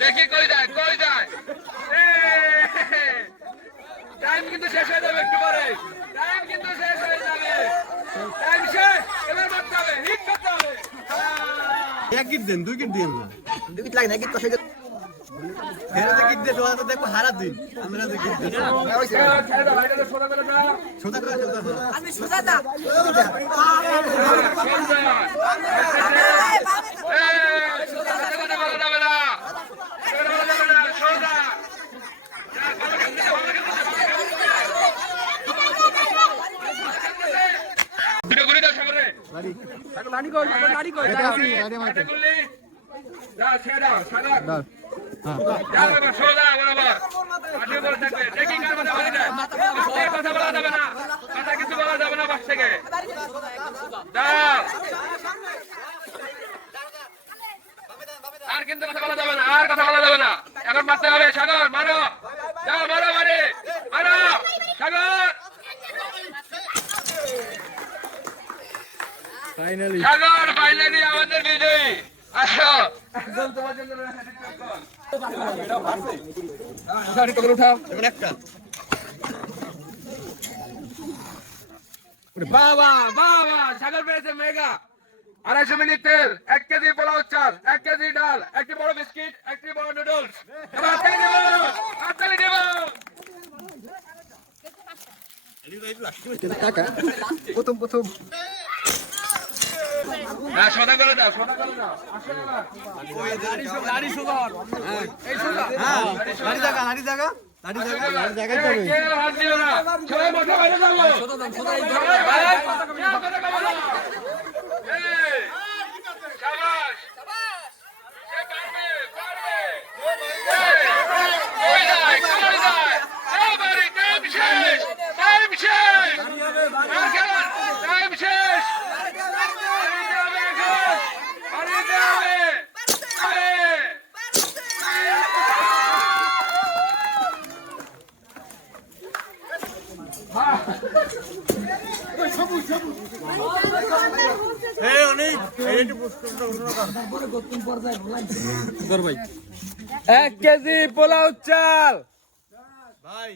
দেখি কই যায় টাইম কিন্তু শেষ হয়ে যাবে একটু পরে টাইম কিন্তু শেষ হয়ে যাবে টাইম শেষ এবার মারতে হবে হিট করতে হবে এক গিট দেন দুই গিট দিন না দুই গিট লাগে না গিট কষে ফেরে যে গিট দে তোরা তো দেখো হারা দিন আমরা যে গিট দিই সোজা করে আমি সোজা না আর কিন্তু কথা বলা যাবে না আর কথা বলা যাবে না এখন মারতে হবে সাগর মারো যাও মারো মারো সাগর ফাইনালি আমাদের বিজয়ী আসো একদম তোমার জন্য একটা বাবা সাগর পেয়েছে মেগা 250 মিনিট তেল 1 কেজি পোলাও চাল 1 কেজি ডাল একটি বড় বিস্কিট একটি বড় নুডলস এবার হাততালি দেব প্রথম সোনা করে দাও আসো না গাড়ি সুগার এই সুগার হ্যাঁ লাড়ি জায়গা কেউ হাত দিও না সবাই মাথা বাইরে যাবো এক কেজি পোলাও চাল ভাই